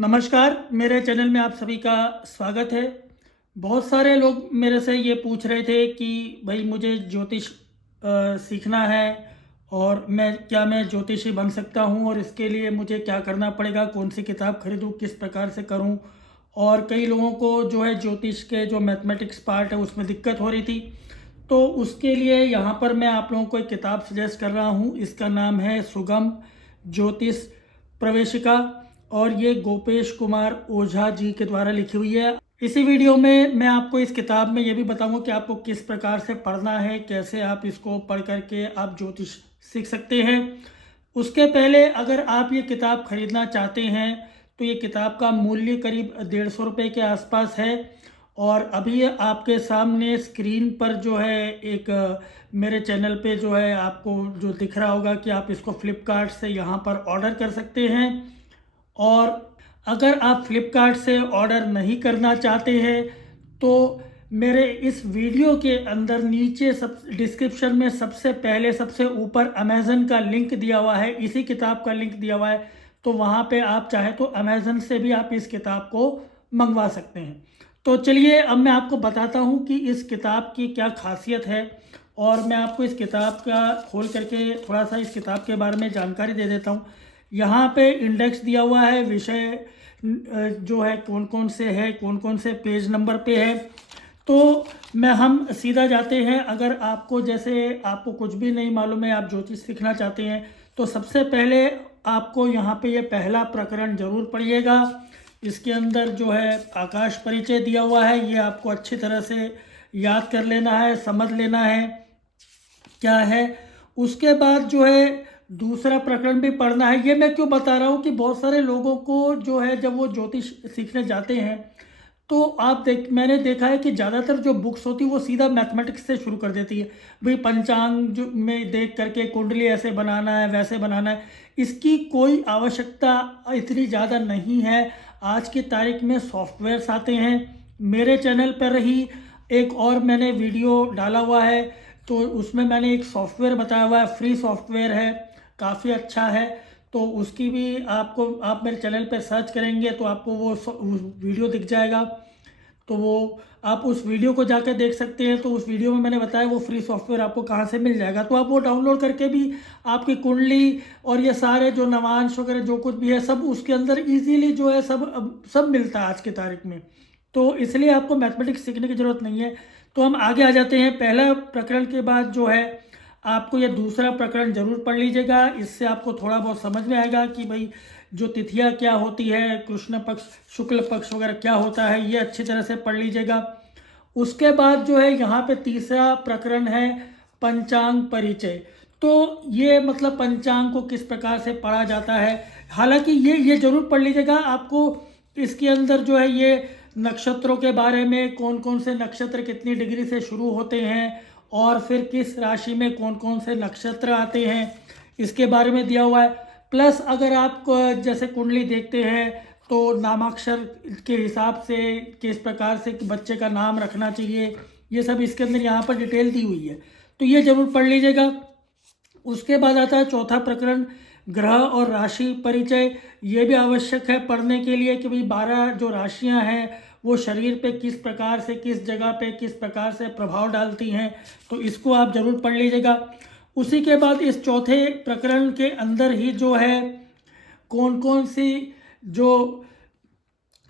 नमस्कार, मेरे चैनल में आप सभी का स्वागत है। बहुत सारे लोग मेरे से ये पूछ रहे थे कि भाई मुझे ज्योतिष सीखना है और मैं ज्योतिषी बन सकता हूँ और इसके लिए मुझे क्या करना पड़ेगा, कौन सी किताब खरीदूँ, किस प्रकार से करूँ। और कई लोगों को जो है ज्योतिष के जो मैथमेटिक्स पार्ट है उसमें दिक्कत हो रही थी। तो उसके लिए यहाँ पर मैं आप लोगों को एक किताब सजेस्ट कर रहा हूँ। इसका नाम है सुगम ज्योतिष प्रवेशिका और ये गोपेश कुमार ओझा जी के द्वारा लिखी हुई है। इसी वीडियो में मैं आपको इस किताब में ये भी बताऊंगा कि आपको किस प्रकार से पढ़ना है, कैसे आप इसको पढ़ करके आप ज्योतिष सीख सकते हैं। उसके पहले अगर आप ये किताब खरीदना चाहते हैं तो ये किताब का मूल्य करीब 150 रुपये के आसपास है। और अभी आपके सामने स्क्रीन पर जो है एक मेरे चैनल पे जो है आपको जो दिख रहा होगा कि आप इसको फ्लिपकार्ट से यहाँ पर ऑर्डर कर सकते हैं। और अगर आप फ्लिपकार्ट से ऑर्डर नहीं करना चाहते हैं तो मेरे इस वीडियो के अंदर नीचे सब डिस्क्रिप्शन में सबसे पहले सबसे ऊपर अमेज़न का लिंक दिया हुआ है, इसी किताब का लिंक दिया हुआ है। तो वहाँ पे आप चाहे तो अमेज़न से भी आप इस किताब को मंगवा सकते हैं। तो चलिए अब मैं आपको बताता हूँ कि इस किताब की क्या खासियत है और मैं आपको इस किताब का खोल करके थोड़ा सा इस किताब के बारे में जानकारी दे देता हूँ। यहाँ पे इंडेक्स दिया हुआ है, विषय जो है कौन कौन से है, कौन कौन से पेज नंबर पे है। तो हम सीधा जाते हैं। अगर आपको जैसे आपको कुछ भी नहीं मालूम है, आप ज्योतिष सीखना चाहते हैं तो सबसे पहले आपको यहाँ पे ये पहला प्रकरण जरूर पढ़िएगा। इसके अंदर जो है आकाश परिचय दिया हुआ है, ये आपको अच्छी तरह से याद कर लेना है, समझ लेना है क्या है। उसके बाद जो है दूसरा प्रकरण भी पढ़ना है। ये मैं क्यों बता रहा हूँ कि बहुत सारे लोगों को जो है जब वो ज्योतिष सीखने जाते हैं तो मैंने देखा है कि ज़्यादातर जो बुक्स होती है वो सीधा मैथमेटिक्स से शुरू कर देती है। भाई पंचांग जो में देख करके कुंडली ऐसे बनाना है, वैसे बनाना है। इसकी कोई आवश्यकता इतनी ज़्यादा नहीं है। आज की तारीख में सॉफ्टवेयर्स आते हैं। मेरे चैनल पर ही एक और मैंने वीडियो डाला हुआ है, तो उसमें मैंने एक सॉफ्टवेयर बताया हुआ है, फ्री सॉफ्टवेयर है, काफ़ी अच्छा है। तो उसकी भी आप मेरे चैनल पर सर्च करेंगे तो आपको वो वीडियो दिख जाएगा। तो वो आप उस वीडियो को जाकर देख सकते हैं। तो उस वीडियो में मैंने बताया वो फ्री सॉफ्टवेयर आपको कहाँ से मिल जाएगा, तो आप वो डाउनलोड करके भी आपकी कुंडली और ये सारे जो नवांश वगैरह जो कुछ भी है सब उसके अंदर इजीली जो है सब मिलता है आज की तारीख में। तो इसलिए आपको मैथमेटिक्स सीखने की ज़रूरत नहीं है। तो हम आगे आ जाते हैं। पहला प्रकरण के बाद जो है आपको ये दूसरा प्रकरण जरूर पढ़ लीजिएगा। इससे आपको थोड़ा बहुत समझ में आएगा कि भाई जो तिथियां क्या होती है, कृष्ण पक्ष, शुक्ल पक्ष वगैरह क्या होता है, ये अच्छी तरह से पढ़ लीजिएगा। उसके बाद जो है यहाँ पे तीसरा प्रकरण है पंचांग परिचय। तो ये मतलब पंचांग को किस प्रकार से पढ़ा जाता है। हालांकि ये जरूर पढ़ लीजिएगा। आपको इसके अंदर जो है ये नक्षत्रों के बारे में, कौन कौन से नक्षत्र कितनी डिग्री से शुरू होते हैं और फिर किस राशि में कौन कौन से नक्षत्र आते हैं, इसके बारे में दिया हुआ है। प्लस अगर आप जैसे कुंडली देखते हैं तो नामाक्षर के हिसाब से किस प्रकार से बच्चे का नाम रखना चाहिए, ये सब इसके अंदर यहाँ पर डिटेल दी हुई है। तो ये जरूर पढ़ लीजिएगा। उसके बाद आता है चौथा प्रकरण ग्रह और राशि परिचय। ये भी आवश्यक है पढ़ने के लिए कि भाई 12 जो राशियां हैं वो शरीर पे किस प्रकार से, किस जगह पे किस प्रकार से प्रभाव डालती हैं। तो इसको आप जरूर पढ़ लीजिएगा। उसी के बाद इस चौथे प्रकरण के अंदर ही जो है कौन कौन सी जो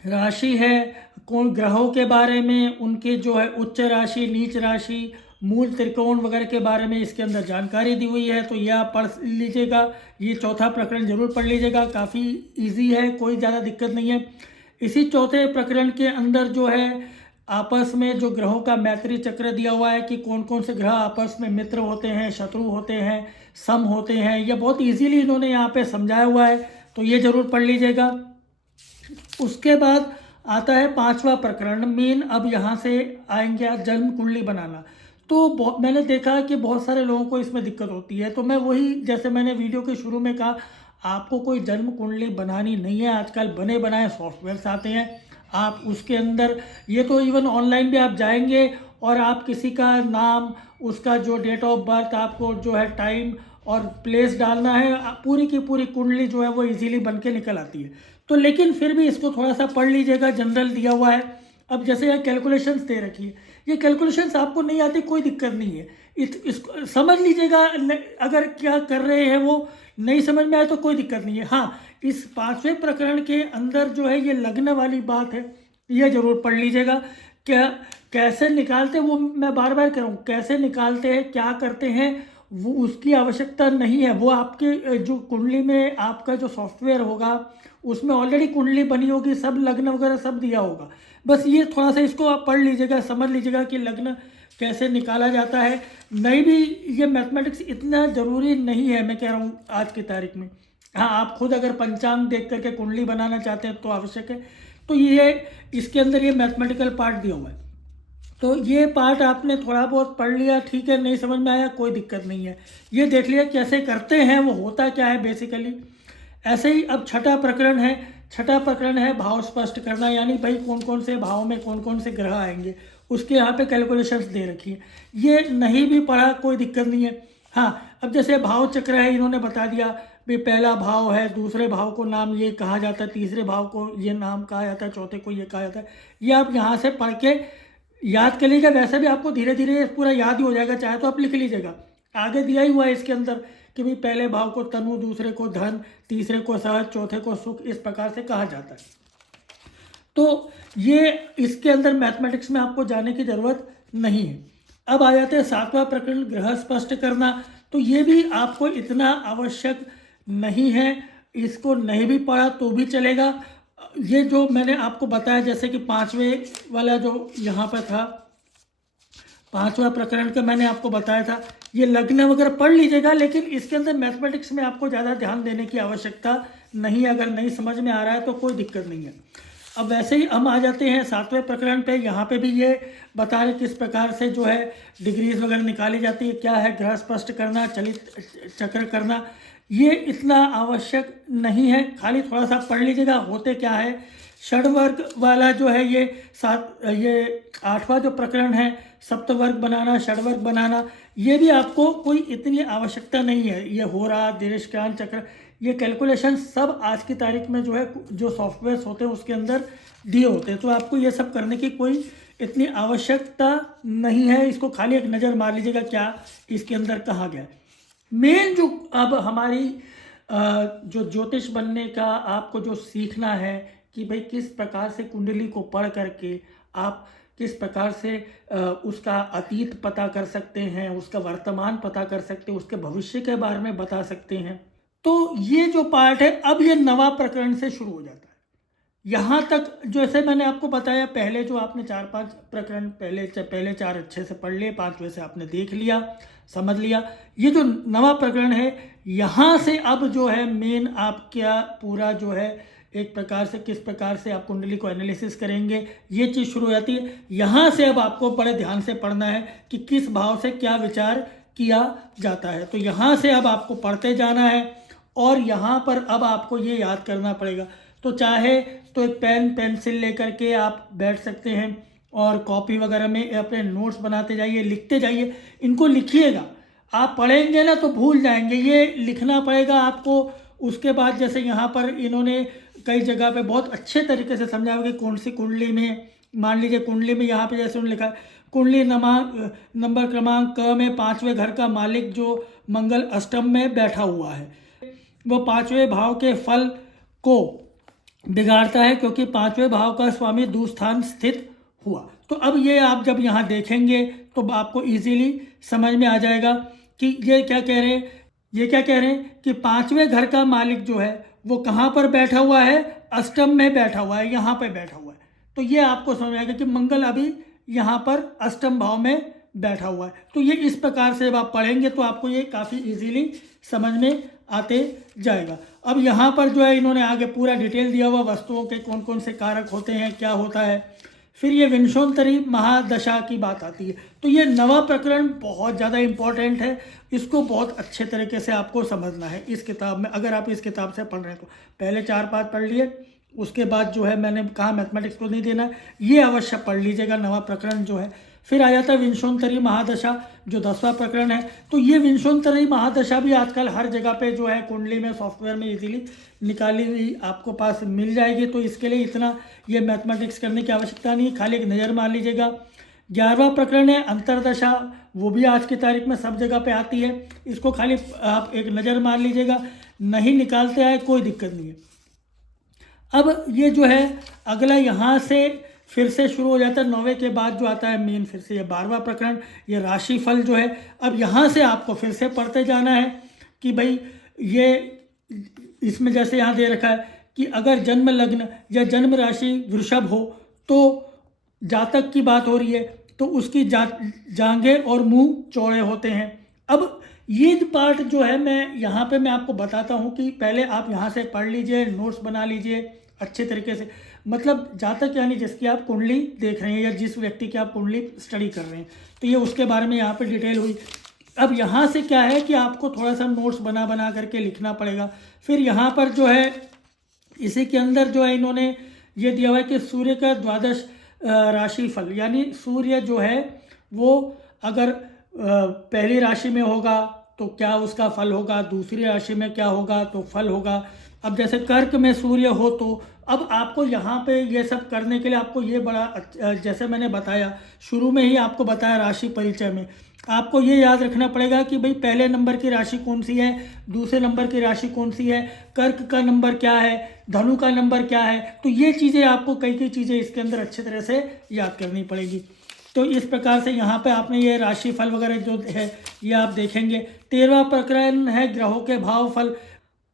राशि है, कौन ग्रहों के बारे में, उनके जो है उच्च राशि, नीच राशि, मूल त्रिकोण वगैरह के बारे में इसके अंदर जानकारी दी हुई है। तो यह आप पढ़ लीजिएगा। ये चौथा प्रकरण जरूर पढ़ लीजिएगा, काफ़ी इजी है, कोई ज़्यादा दिक्कत नहीं है। इसी चौथे प्रकरण के अंदर जो है आपस में जो ग्रहों का मैत्री चक्र दिया हुआ है कि कौन कौन से ग्रह आपस में मित्र होते हैं, शत्रु होते हैं, सम होते हैं। यह बहुत इजीली इन्होंने यहाँ पे समझाया हुआ है, तो ये जरूर पढ़ लीजिएगा। उसके बाद आता है पांचवा प्रकरण मेन। अब यहाँ से आएंगे आप जन्म कुंडली बनाना। तो मैंने देखा कि बहुत सारे लोगों को इसमें दिक्कत होती है। तो मैं वही, जैसे मैंने वीडियो के शुरू में कहा, आपको कोई जन्म कुंडली बनानी नहीं है। आजकल बने बनाए सॉफ्टवेयर्स आते हैं, आप उसके अंदर, ये तो इवन ऑनलाइन भी आप जाएंगे और आप किसी का नाम, उसका जो डेट ऑफ बर्थ, आपको जो है टाइम और प्लेस डालना है, पूरी की पूरी कुंडली जो है वो इजीली बन के निकल आती है। तो लेकिन फिर भी इसको थोड़ा सा पढ़ लीजिएगा, जनरल दिया हुआ है। अब जैसे यहाँ कैलकुलेशंस दे रखी है, ये कैलकुलेशंस आपको नहीं आती कोई दिक्कत नहीं है, इसको समझ लीजिएगा। अगर क्या कर रहे हैं वो नहीं समझ में आए तो कोई दिक्कत नहीं है। हाँ, इस 5वें प्रकरण के अंदर जो है ये लगने वाली बात है, ये ज़रूर पढ़ लीजिएगा। क्या कैसे निकालते हैं वो मैं बार बार कह रहा हूँ, कैसे निकालते हैं, क्या करते हैं, वो उसकी आवश्यकता नहीं है। वो आपके जो कुंडली में आपका जो सॉफ्टवेयर होगा उसमें ऑलरेडी कुंडली बनी होगी, सब लग्न वगैरह सब दिया होगा। बस ये थोड़ा सा इसको आप पढ़ लीजिएगा, समझ लीजिएगा कि लग्न कैसे निकाला जाता है। नहीं भी ये मैथमेटिक्स इतना ज़रूरी नहीं है, मैं कह रहा हूँ आज की तारीख में। हाँ, आप खुद अगर पंचांग देख करके कुंडली बनाना चाहते हैं तो आवश्यक है। तो ये इसके अंदर ये मैथमेटिकल पार्ट दिया हुआ है, तो ये पार्ट आपने थोड़ा बहुत पढ़ लिया, ठीक है, नहीं समझ में आया कोई दिक्कत नहीं है। ये देख लिया कैसे करते हैं, वो होता क्या है बेसिकली। ऐसे ही अब छठा प्रकरण है भाव स्पष्ट करना, यानी भाई कौन कौन से भाव में कौन कौन से ग्रह आएंगे, उसके यहाँ पे कैलकुलेशंस दे रखी है। ये नहीं भी पढ़ा कोई दिक्कत नहीं है। हाँ, अब जैसे भाव चक्र है, इन्होंने बता दिया भी पहला भाव है, दूसरे भाव को नाम ये कहा जाता है, तीसरे भाव को ये नाम कहा जाता है, चौथे को ये कहा जाता है। ये आप यहाँ से पढ़ के याद कर लीजिएगा। वैसे भी आपको धीरे धीरे पूरा याद ही हो जाएगा, चाहे तो आप लिख लीजिएगा, आगे दिया ही हुआ है इसके अंदर कि भाई पहले भाव को तनु, दूसरे को धन, तीसरे को सहज, चौथे को सुख, इस प्रकार से कहा जाता है। तो ये इसके अंदर मैथमेटिक्स में आपको जाने की ज़रूरत नहीं है। अब आ जाते हैं 7वां प्रकरण ग्रह स्पष्ट करना। तो ये भी आपको इतना आवश्यक नहीं है, इसको नहीं भी पढ़ा तो भी चलेगा। ये जो मैंने आपको बताया, जैसे कि 5वें वाला जो यहाँ पर था, 5वां प्रकरण का मैंने आपको बताया था, ये लग्न वगैरह पढ़ लीजिएगा, लेकिन इसके अंदर मैथमेटिक्स में आपको ज़्यादा ध्यान देने की आवश्यकता नहीं है। अगर नहीं समझ में आ रहा है तो कोई दिक्कत नहीं है। अब वैसे ही हम आ जाते हैं 7वें प्रकरण पे। यहाँ पे भी ये बता रहे किस प्रकार से जो है डिग्रीज वगैरह निकाली जाती है, क्या है ग्रह स्पष्ट करना, चलित चक्र करना। ये इतना आवश्यक नहीं है, खाली थोड़ा सा पढ़ लीजिएगा होते क्या है। षडवर्ग वाला जो है ये 8वां जो प्रकरण है, सप्तवर्ग बनाना, षडवर्ग बनाना, ये भी आपको कोई इतनी आवश्यकता नहीं है। ये हो रहा दीर्घकांत चक्र, ये कैलकुलेशन सब आज की तारीख में जो है जो सॉफ्टवेयर्स होते हैं उसके अंदर दिए होते हैं, तो आपको ये सब करने की कोई इतनी आवश्यकता नहीं है। इसको खाली एक नज़र मार लीजिएगा क्या इसके अंदर कहा गया है। मेन जो अब हमारी जो ज्योतिष बनने का आपको जो सीखना है कि भाई किस प्रकार से कुंडली को पढ़ करके आप किस प्रकार से उसका अतीत पता कर सकते हैं, उसका वर्तमान पता कर सकते हैं, उसके भविष्य के बारे में बता सकते हैं। तो ये जो पार्ट है अब ये 9वां प्रकरण से शुरू हो जाता है। यहाँ तक जैसे मैंने आपको बताया, पहले जो आपने 4-5 प्रकरण पहले 4 अच्छे से पढ़ लिए, 5वें से आपने देख लिया, समझ लिया। ये जो 9वां प्रकरण है, यहाँ से अब जो है मेन आपका पूरा जो है एक प्रकार से किस प्रकार से आप कुंडली को एनालिसिस करेंगे, ये चीज़ शुरू हो जाती है। यहाँ से अब आपको बड़े ध्यान से पढ़ना है कि किस भाव से क्या विचार किया जाता है। तो यहाँ से अब आपको पढ़ते जाना है और यहाँ पर अब आपको ये याद करना पड़ेगा। तो चाहे तो एक पेन पेंसिल लेकर के आप बैठ सकते हैं और कॉपी वगैरह में अपने नोट्स बनाते जाइए, लिखते जाइए, इनको लिखिएगा। आप पढ़ेंगे ना तो भूल जाएंगे, ये लिखना पड़ेगा आपको। उसके बाद जैसे यहाँ पर इन्होंने कई जगह पे बहुत अच्छे तरीके से समझाया कि कौन सी कुंडली में, मान लीजिए कुंडली में यहाँ पे जैसे उन्होंने लिखा है कुंडली नंबर क्रमांक क में 5वें घर का मालिक जो मंगल अष्टम में बैठा हुआ है, वो 5वें भाव के फल को बिगाड़ता है क्योंकि 5वें भाव का स्वामी दूस्थान स्थित हुआ। तो अब ये आप जब यहाँ देखेंगे तो आपको इजीली समझ में आ जाएगा कि ये क्या कह रहे हैं। ये क्या कह रहे हैं कि 5वें घर का मालिक जो है वो कहाँ पर बैठा हुआ है, अष्टम में बैठा हुआ है, यहाँ पे बैठा हुआ है। तो ये आपको समझ आएगा कि मंगल अभी यहाँ पर अष्टम भाव में बैठा हुआ है। तो ये इस प्रकार से जब आप पढ़ेंगे तो आपको ये काफ़ी इजीली समझ में आते जाएगा। अब यहाँ पर जो है इन्होंने आगे पूरा डिटेल दिया हुआ वस्तुओं के कौन कौन से कारक होते हैं, क्या होता है। फिर ये विंशोत्तरी महादशा की बात आती है। तो ये 9वां प्रकरण बहुत ज़्यादा इम्पॉर्टेंट है, इसको बहुत अच्छे तरीके से आपको समझना है इस किताब में। अगर आप इस किताब से पढ़ रहे हैं तो पहले 4-5 पढ़ लिए, उसके बाद जो है मैंने कहा मैथमेटिक्स को नहीं देना, ये अवश्य पढ़ लीजिएगा 9वां प्रकरण जो है। फिर आ जाता है विंशोत्तरी महादशा जो 10वां प्रकरण है। तो ये विंशोत्तरी महादशा भी आजकल हर जगह पे जो है कुंडली में सॉफ्टवेयर में इजीली निकाली हुई आपको पास मिल जाएगी। तो इसके लिए इतना ये मैथमेटिक्स करने की आवश्यकता नहीं है, खाली एक नज़र मार लीजिएगा। 11वां प्रकरण है अंतरदशा, वो भी आज की तारीख में सब जगह पे आती है, इसको खाली आप एक नज़र मार लीजिएगा, नहीं निकालते आए कोई दिक्कत नहीं है। अब ये जो है अगला यहाँ से फिर से शुरू हो जाता है 9वें के बाद जो आता है मेन फिर से ये 12वां प्रकरण, ये राशिफल जो है। अब यहाँ से आपको फिर से पढ़ते जाना है कि भाई ये इसमें जैसे यहाँ दे रखा है कि अगर जन्म लग्न या जन्म राशि वृषभ हो तो जातक की बात हो रही है तो उसकी जांघें और मुंह चौड़े होते हैं। अब ये पार्ट जो है मैं यहाँ पे मैं आपको बताता हूँ कि पहले आप यहाँ से पढ़ लीजिए, नोट्स बना लीजिए अच्छे तरीके से। मतलब जातक यानी जिसकी आप कुंडली देख रहे हैं या जिस व्यक्ति की आप कुंडली स्टडी कर रहे हैं, तो ये उसके बारे में यहाँ पे डिटेल हुई। अब यहाँ से क्या है कि आपको थोड़ा सा नोट्स बना करके लिखना पड़ेगा। फिर यहाँ पर जो है इसी के अंदर जो है इन्होंने ये दिया हुआ है कि सूर्य का द्वादश राशि फल, यानी सूर्य जो है वो अगर पहली राशि में होगा तो क्या उसका फल होगा, दूसरी राशि में क्या होगा तो फल होगा। अब जैसे कर्क में सूर्य हो तो अब आपको यहाँ पे ये सब करने के लिए आपको ये बड़ा जैसे मैंने बताया शुरू में ही आपको बताया राशि परिचय में, आपको ये याद रखना पड़ेगा कि भाई पहले नंबर की राशि कौन सी है, दूसरे नंबर की राशि कौन सी है, कर्क का नंबर क्या है, धनु का नंबर क्या है। तो ये चीज़ें आपको कई चीज़ें इसके अंदर अच्छी तरह से याद करनी पड़ेगी। तो इस प्रकार से यहाँ पे आपने ये राशि फल वगैरह जो है ये आप देखेंगे। 13वां प्रकरण है ग्रहों के भाव फल।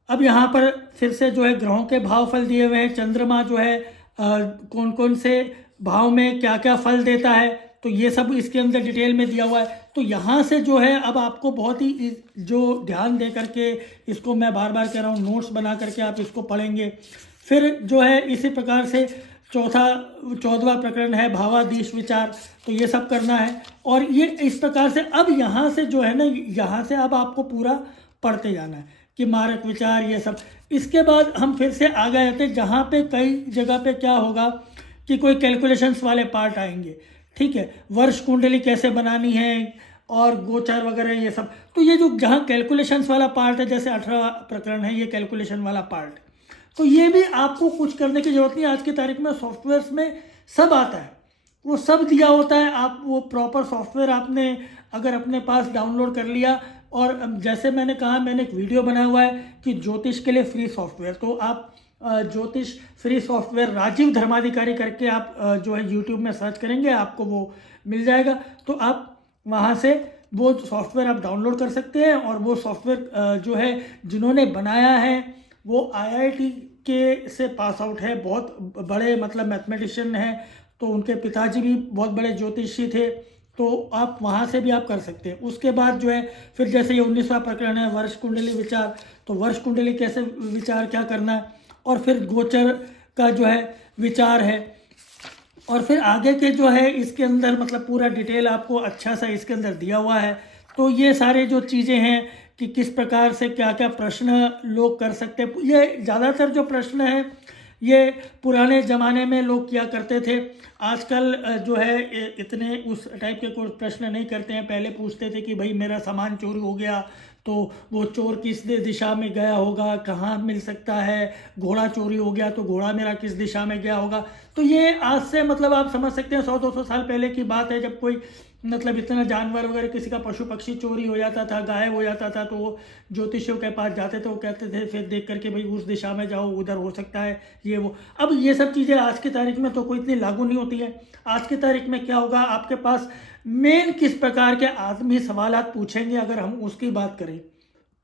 अब यहाँ पर फिर से जो है ग्रहों के भाव फल दिए हुए हैं, चंद्रमा जो है कौन कौन से भाव में क्या क्या फल देता है, तो ये सब इसके अंदर डिटेल में दिया हुआ है। तो यहाँ से जो है अब आपको बहुत ही जो ध्यान दे करके इसको मैं बार बार कह रहा हूँ नोट्स बना करके आप इसको पढ़ेंगे। फिर जो है इसी प्रकार से 14वां प्रकरण है भावाधीश विचार, तो ये सब करना है। और ये इस प्रकार से अब यहाँ से जो है ना यहाँ से अब आपको पूरा पढ़ते जाना है कि मारक विचार ये सब। इसके बाद हम फिर से आगे जाते हैं जहाँ पे कई जगह पे क्या होगा कि कोई कैलकुलेशंस वाले पार्ट आएंगे, ठीक है, वर्ष कुंडली कैसे बनानी है और गोचर वगैरह ये सब। तो ये जो जहाँ कैलकुलेशंस वाला पार्ट है, जैसे 18वां प्रकरण है ये कैलकुलेशन वाला पार्ट, तो ये भी आपको कुछ करने की ज़रूरत नहीं। आज की तारीख में सॉफ्टवेयर्स में सब आता है, वो सब दिया होता है। आप वो प्रॉपर सॉफ्टवेयर आपने अगर अपने पास डाउनलोड कर लिया, और जैसे मैंने कहा मैंने एक वीडियो बनाया हुआ है कि ज्योतिष के लिए फ्री सॉफ्टवेयर, तो आप ज्योतिष फ्री सॉफ्टवेयर राजीव धर्माधिकारी करके आप जो है यूट्यूब में सर्च करेंगे आपको वो मिल जाएगा। तो आप वहाँ से वो सॉफ्टवेयर आप डाउनलोड कर सकते हैं। और वो सॉफ्टवेयर जो है जिन्होंने बनाया है वो IIT के से पास आउट है, बहुत बड़े मतलब मैथमेटिशियन हैं, तो उनके पिताजी भी बहुत बड़े ज्योतिषी थे, तो आप वहाँ से भी आप कर सकते हैं। उसके बाद जो है फिर जैसे ये 19वां प्रकरण है वर्ष कुंडली विचार, तो वर्ष कुंडली कैसे विचार क्या करना है, और फिर गोचर का जो है विचार है, और फिर आगे के जो है इसके अंदर मतलब पूरा डिटेल आपको अच्छा सा इसके अंदर दिया हुआ है। तो ये सारे जो चीज़ें हैं कि किस प्रकार से क्या क्या प्रश्न लोग कर सकते हैं, ये ज़्यादातर जो प्रश्न हैं ये पुराने ज़माने में लोग किया करते थे। आजकल जो है इतने उस टाइप के कोई प्रश्न नहीं करते हैं। पहले पूछते थे कि भाई मेरा सामान चोरी हो गया तो वो चोर किस दिशा में गया होगा, कहाँ मिल सकता है, घोड़ा चोरी हो गया तो घोड़ा मेरा किस दिशा में गया होगा। तो ये आज से मतलब आप समझ सकते हैं 100-200 साल पहले की बात है, जब कोई मतलब इतना जानवर वगैरह किसी का पशु पक्षी चोरी हो जाता था, गायब हो जाता था, तो वो ज्योतिषियों के पास जाते थे, वो कहते थे फिर देख करके भाई उस दिशा में जाओ, उधर हो सकता है ये वो। अब ये सब चीज़ें आज की तारीख में तो कोई इतनी लागू नहीं होती है। आज की तारीख में क्या होगा, आपके पास मेन किस प्रकार के आदमी सवालात पूछेंगे, अगर हम उसकी बात करें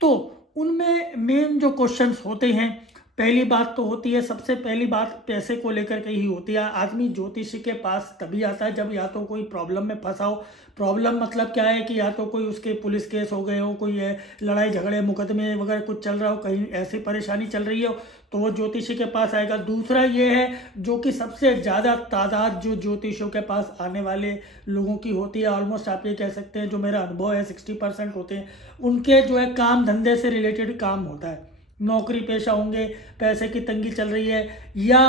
तो उनमें मेन जो क्वेश्चंस होते हैं, पहली बात तो होती है, सबसे पहली बात पैसे को लेकर के ही होती है। आदमी ज्योतिषी के पास तभी आता है जब या तो कोई प्रॉब्लम में फंसा हो। प्रॉब्लम मतलब क्या है कि या तो कोई उसके पुलिस केस हो गए हो, कोई लड़ाई झगड़े मुकदमे वगैरह कुछ चल रहा हो, कहीं ऐसी परेशानी चल रही हो, तो वो ज्योतिषी के पास आएगा। दूसरा ये है जो कि सबसे ज़्यादा तादाद जो ज्योतिषियों के पास आने वाले लोगों की होती है, ऑलमोस्ट आप ये कह सकते हैं जो मेरा अनुभव है 60% होते हैं उनके जो है काम धंधे से रिलेटेड काम होता है। नौकरी पेशा होंगे, पैसे की तंगी चल रही है, या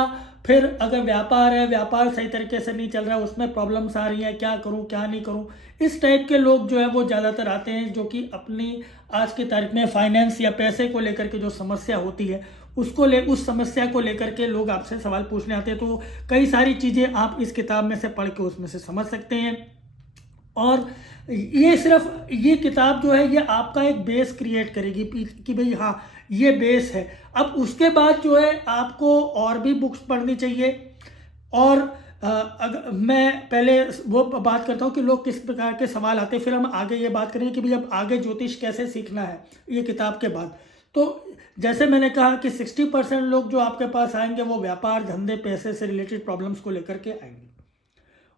फिर अगर व्यापार है, व्यापार सही तरीके से नहीं चल रहा है, उसमें प्रॉब्लम्स आ रही हैं, क्या करूं क्या नहीं करूं, इस टाइप के लोग जो है वो ज़्यादातर आते हैं, जो कि अपनी आज की तारीख में फाइनेंस या पैसे को लेकर के जो समस्या होती है उस समस्या को लेकर के लोग आपसे सवाल पूछने आते हैं। तो कई सारी चीज़ें आप इस किताब में से पढ़ के उसमें से समझ सकते हैं। और ये किताब जो है ये आपका एक बेस क्रिएट करेगी कि भाई हाँ ये बेस है। अब उसके बाद जो है आपको और भी बुक्स पढ़नी चाहिए। और अगर मैं पहले वो बात करता हूँ कि लोग किस प्रकार के सवाल आते हैं, फिर हम आगे ये बात करेंगे कि भाई अब आगे ज्योतिष कैसे सीखना है ये किताब के बाद। तो जैसे मैंने कहा कि 60% लोग जो आपके पास आएंगे वो व्यापार, धंधे, पैसे से रिलेटेड प्रॉब्लम्स को लेकर के आएंगे।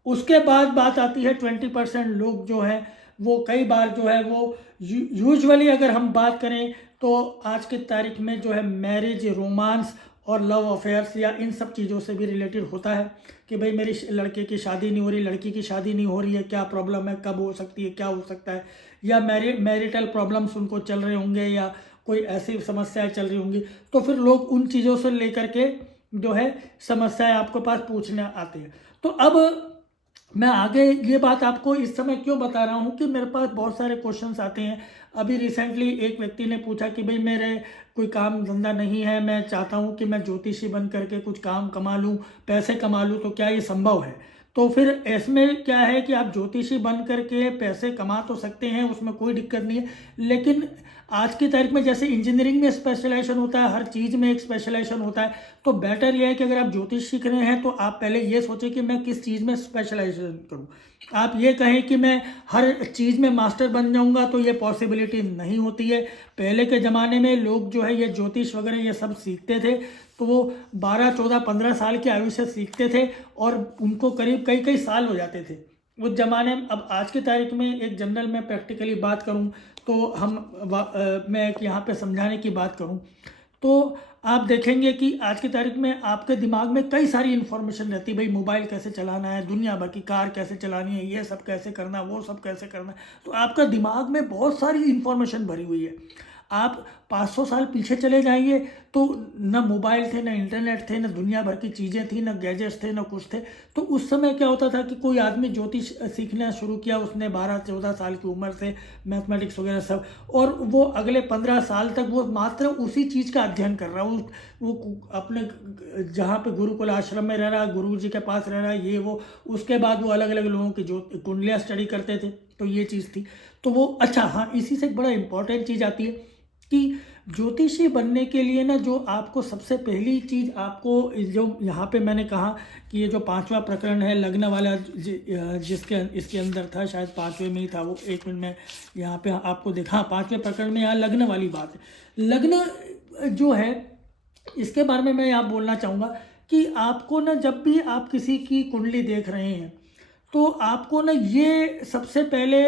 उसके बाद बात आती है 20% लोग जो हैं वो कई बार जो है वो यूजुअली अगर हम बात करें तो आज की तारीख में जो है मैरिज, रोमांस और लव अफेयर्स या इन सब चीज़ों से भी रिलेटेड होता है कि भाई मेरी लड़के की शादी नहीं हो रही, लड़की की शादी नहीं हो रही है, क्या प्रॉब्लम है, कब हो सकती है, क्या हो सकता है, या मैरिटल प्रॉब्लम्स उनको चल रहे होंगे या कोई ऐसी समस्याएं चल रही होंगी। तो फिर लोग उन चीज़ों से लेकर के जो है समस्याएं आपके पास पूछने आती है। तो अब मैं आगे ये बात आपको इस समय क्यों बता रहा हूँ कि मेरे पास बहुत सारे क्वेश्चंस आते हैं। अभी रिसेंटली एक व्यक्ति ने पूछा कि भाई मेरे कोई काम धंधा नहीं है, मैं चाहता हूँ कि मैं ज्योतिषी बन करके कुछ काम कमा लूँ, पैसे कमा लूँ, तो क्या ये संभव है। तो फिर इसमें क्या है कि आप ज्योतिषी बन करके पैसे कमा तो सकते हैं, उसमें कोई दिक्कत नहीं है, लेकिन आज की तारीख में जैसे इंजीनियरिंग में स्पेशलाइजेशन होता है, हर चीज़ में एक स्पेशलाइजेशन होता है, तो बेटर यह है कि अगर आप ज्योतिष सीख रहे हैं तो आप पहले ये सोचें कि मैं किस चीज़ में स्पेशलाइजेशन करूं। आप ये कहें कि मैं हर चीज़ में मास्टर बन जाऊंगा तो ये पॉसिबिलिटी नहीं होती है। पहले के ज़माने में लोग जो है ये ज्योतिष वगैरह ये सब सीखते थे तो वो 12, 14, 15 साल की आयु से सीखते थे और उनको करीब कई कई साल हो जाते थे उस जमाने में। अब आज की तारीख में एक जनरल में प्रैक्टिकली बात करूं तो मैं एक यहाँ पे समझाने की बात करूं तो आप देखेंगे कि आज की तारीख में आपके दिमाग में कई सारी इन्फॉर्मेशन रहती है। भाई मोबाइल कैसे चलाना है, दुनिया भर की कार कैसे चलानी है, ये सब कैसे करना है, वो सब कैसे करना है, तो आपका दिमाग में बहुत सारी इन्फॉर्मेशन भरी हुई है। आप 500 साल पीछे चले जाइए तो न मोबाइल थे, न इंटरनेट थे, न दुनिया भर की चीज़ें थी, न गैजेट्स थे, न कुछ थे। तो उस समय क्या होता था कि कोई आदमी ज्योतिष सीखना शुरू किया, उसने 12-14 साल की उम्र से मैथमेटिक्स वगैरह सब, और वो अगले 15 साल तक वो मात्र उसी चीज़ का अध्ययन कर रहा है। वो अपने जहाँ पे गुरुकुल आश्रम में रह रहा, गुरु जी के पास रह रहा, ये वो, उसके बाद वो अलग अलग लोगों की जो कुंडलियाँ स्टडी करते थे, तो ये चीज़ थी। तो वो अच्छा हाँ, इसी से एक बड़ा इंपॉर्टेंट चीज़ आती है कि ज्योतिषी बनने के लिए ना जो आपको सबसे पहली चीज़ आपको जो यहाँ पे मैंने कहा कि ये जो 5वां प्रकरण है लग्न वाला जिसके इसके अंदर था, शायद 5वें में ही था वो, एक मिनट में यहाँ पे आपको देखा, 5वें प्रकरण में यहाँ लग्न वाली बात है। लग्न जो है इसके बारे में मैं यहाँ बोलना चाहूँगा कि आपको ना जब भी आप किसी की कुंडली देख रहे हैं तो आपको ना ये सबसे पहले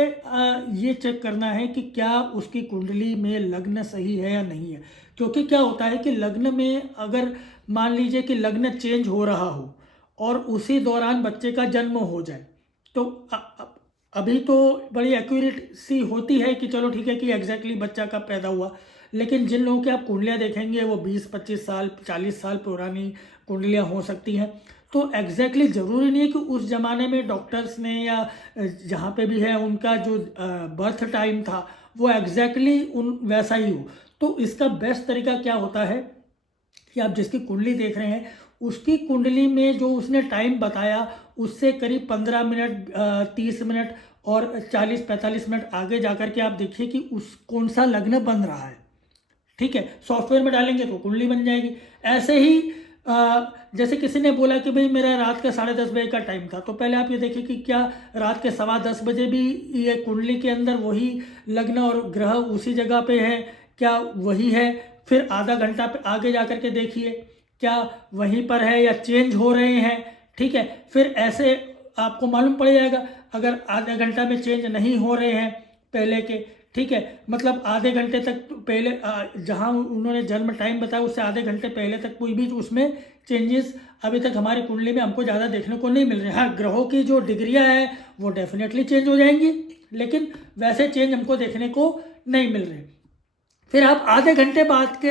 ये चेक करना है कि क्या उसकी कुंडली में लग्न सही है या नहीं है। क्योंकि क्या होता है कि लग्न में अगर मान लीजिए कि लग्न चेंज हो रहा हो और उसी दौरान बच्चे का जन्म हो जाए तो अभी तो बड़ी एक्यूरेट सी होती है कि चलो ठीक है कि एग्जैक्टली बच्चा कब पैदा हुआ, लेकिन जिन लोगों की आप कुंडलियाँ देखेंगे वो 20-25 साल 40 साल पुरानी कुंडलियाँ हो सकती हैं। तो एग्जैक्टली ज़रूरी नहीं है कि उस ज़माने में डॉक्टर्स ने या जहाँ पे भी है उनका जो बर्थ टाइम था वो एग्जैक्टली उन वैसा ही हो। तो इसका बेस्ट तरीका क्या होता है कि आप जिसकी कुंडली देख रहे हैं उसकी कुंडली में जो उसने टाइम बताया उससे करीब 15 मिनट 30 मिनट और 40-45 मिनट आगे जा कर के आप देखिए कि उस कौन सा लग्न बन रहा है। ठीक है, सॉफ्टवेयर में डालेंगे तो कुंडली बन जाएगी। ऐसे ही जैसे किसी ने बोला कि भाई मेरा रात का 10:30 बजे का टाइम था, तो पहले आप ये देखिए कि क्या रात के 10:15 बजे भी ये कुंडली के अंदर वही लग्न और ग्रह उसी जगह पे है, क्या वही है। फिर आधा घंटा पे आगे जा कर के देखिए क्या वहीं पर है या चेंज हो रहे हैं। ठीक है, फिर ऐसे आपको मालूम पड़ जाएगा। अगर आधे घंटा में चेंज नहीं हो रहे हैं पहले के, ठीक है, मतलब आधे घंटे तक पहले जहां उन्होंने जन्म टाइम बताया उससे आधे घंटे पहले तक कोई भी उसमें चेंजेस अभी तक हमारी कुंडली में हमको ज़्यादा देखने को नहीं मिल रहे। हाँ, ग्रहों की जो डिग्रियां हैं वो डेफिनेटली चेंज हो जाएंगी, लेकिन वैसे चेंज हमको देखने को नहीं मिल रहे। फिर आप आधे घंटे बाद के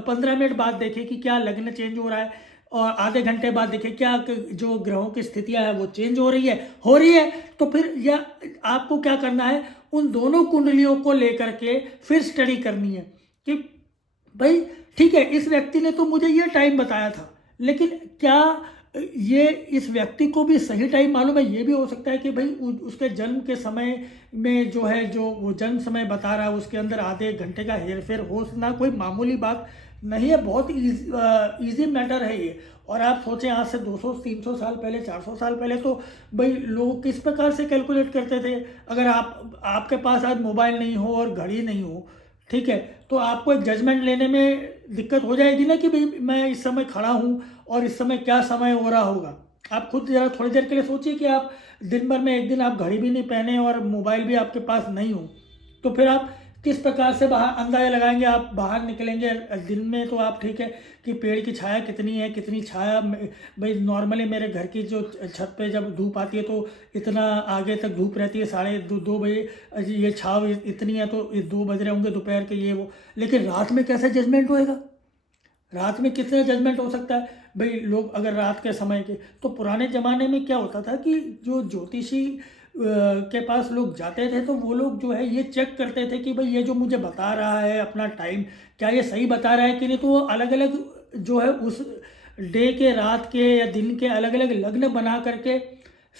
15 मिनट बाद देखिए कि क्या लग्न चेंज हो रहा है और आधे घंटे बाद देखें क्या जो ग्रहों की स्थितियां है वो चेंज हो रही है, तो फिर या आपको क्या करना है, उन दोनों कुंडलियों को लेकर के फिर स्टडी करनी है कि भाई ठीक है, इस व्यक्ति ने तो मुझे ये टाइम बताया था, लेकिन क्या ये इस व्यक्ति को भी सही टाइम मालूम है? ये भी हो सकता है कि भाई उसके जन्म के समय में जो है, जो वो जन्म समय बता रहा है उसके अंदर आधे एक घंटे का हेरफेर होना कोई मामूली बात नहीं है, बहुत ईजी मैटर है ये। और आप सोचें आज से 200-300 साल पहले, 400 साल पहले तो भाई लोग किस प्रकार से कैलकुलेट करते थे? अगर आपके पास आज मोबाइल नहीं हो और घड़ी नहीं हो, ठीक है, तो आपको एक जजमेंट लेने में दिक्कत हो जाएगी ना कि भाई मैं इस समय खड़ा हूँ और इस समय क्या समय हो रहा होगा। आप खुद ज़रा थोड़ी देर के लिए सोचिए कि आप दिन भर में एक दिन आप घड़ी भी नहीं पहने और मोबाइल भी आपके पास नहीं हो, तो फिर आप किस प्रकार से बाहर अंदाजा लगाएंगे? आप बाहर निकलेंगे दिन में तो आप ठीक है कि पेड़ की छाया कितनी है, कितनी छाया, भाई नॉर्मली मेरे घर की जो छत पे जब धूप आती है तो इतना आगे तक धूप रहती है, 2:30 बजे ये छाव इतनी है, तो 2 बज रहे होंगे दोपहर के, ये वो। लेकिन रात में कैसे जजमेंट होएगा? रात में कितना जजमेंट हो सकता है भाई? लोग अगर रात के समय के, तो पुराने ज़माने में क्या होता था कि जो ज्योतिषी के पास लोग जाते थे तो वो लोग जो है ये चेक करते थे कि भाई ये जो मुझे बता रहा है अपना टाइम, क्या ये सही बता रहा है कि नहीं। तो वो अलग अलग जो है उस डे के, रात के या दिन के अलग अलग लग्न बना करके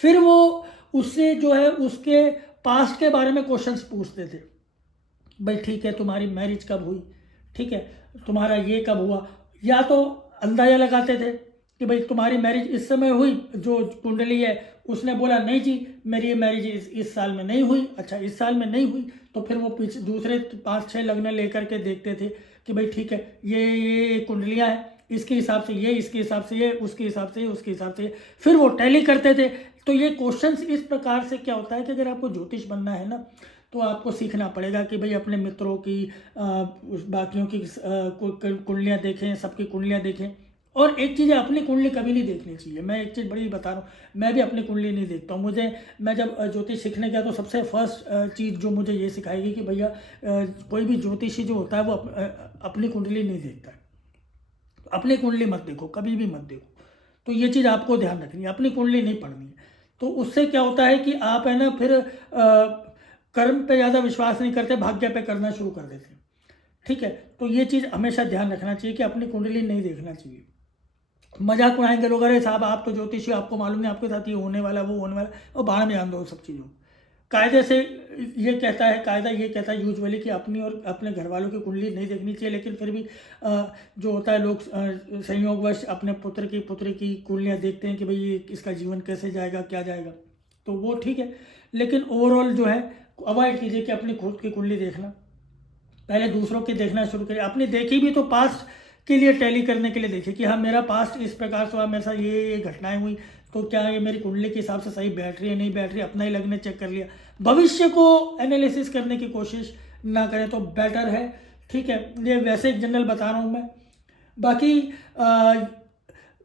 फिर वो उससे जो है उसके पास्ट के बारे में क्वेश्चंस पूछते थे। भाई ठीक है, तुम्हारी मैरिज कब हुई, ठीक है, तुम्हारा ये कब हुआ, या तो अंदाजा लगाते थे कि भाई तुम्हारी मैरिज इस समय हुई, जो कुंडली है उसने बोला नहीं जी मेरी मैरिज इस साल में नहीं हुई। अच्छा, इस साल में नहीं हुई, तो फिर वो पीछे दूसरे 5-6 लग्न लेकर के देखते थे कि भाई ठीक है ये कुंडलियाँ हैं, इसके हिसाब से ये, इसके हिसाब से ये, उसके हिसाब से ये, उसके हिसाब से ये, फिर वो टैली करते थे। तो ये क्वेश्चंस इस प्रकार से क्या होता है कि अगर आपको ज्योतिष बनना है ना, तो आपको सीखना पड़ेगा कि भाई अपने मित्रों की, बाकियों की कुंडलियाँ देखें, सबकी कुंडलियाँ देखें। और एक चीज़ है, अपनी कुंडली कभी नहीं देखनी चाहिए। मैं एक चीज़ बड़ी बता रहा हूँ, मैं भी अपनी कुंडली नहीं देखता हूँ। मैं जब ज्योतिष सीखने गया तो सबसे फर्स्ट चीज़ जो मुझे ये सिखाएगी कि भैया कोई भी ज्योतिषी जो होता है वो अपनी कुंडली नहीं देखता है। अपनी कुंडली मत देखो, कभी भी मत देखो। तो ये चीज़ आपको ध्यान रखनी है, अपनी कुंडली नहीं पढ़नी है। तो उससे क्या होता है कि आप है ना फिर कर्म पे ज़्यादा विश्वास नहीं करते, भाग्य पे करना शुरू कर देते हैं, ठीक है। तो ये चीज़ हमेशा ध्यान रखना चाहिए कि अपनी कुंडली नहीं देखना चाहिए। मजाक उड़ाएंगे लोग, अरे साहब आप तो ज्योतिषी, आपको मालूम नहीं आपके साथ ये होने वाला, वो होने वाला, और बाहर में आन दो सब चीज़ों। कायदे से ये कहता है, कायदा ये कहता है यूजुअली कि अपनी और अपने घर वालों की कुंडली नहीं देखनी चाहिए, लेकिन फिर भी जो होता है लोग संयोगवश अपने पुत्र की कुंडलियाँ देखते हैं कि भाई ये इसका जीवन कैसे जाएगा, क्या जाएगा, तो वो ठीक है। लेकिन ओवरऑल जो है अवॉइड कीजिए कि अपनी खुद की कुंडली देखना, पहले दूसरों की देखना शुरू करिए। अपनी देखी भी तो पास्ट के लिए टैली करने के लिए देखिए कि हाँ मेरा पास्ट इस प्रकार से हुआ, मेरे साथ ये घटनाएं हुई, तो क्या ये मेरी कुंडली के हिसाब से सही बैठ रही है, नहीं बैठ रही, अपना ही लग्न चेक कर लिया। भविष्य को एनालिसिस करने की कोशिश ना करें तो बेटर है, ठीक है। ये वैसे जनरल बता रहा हूँ मैं, बाकी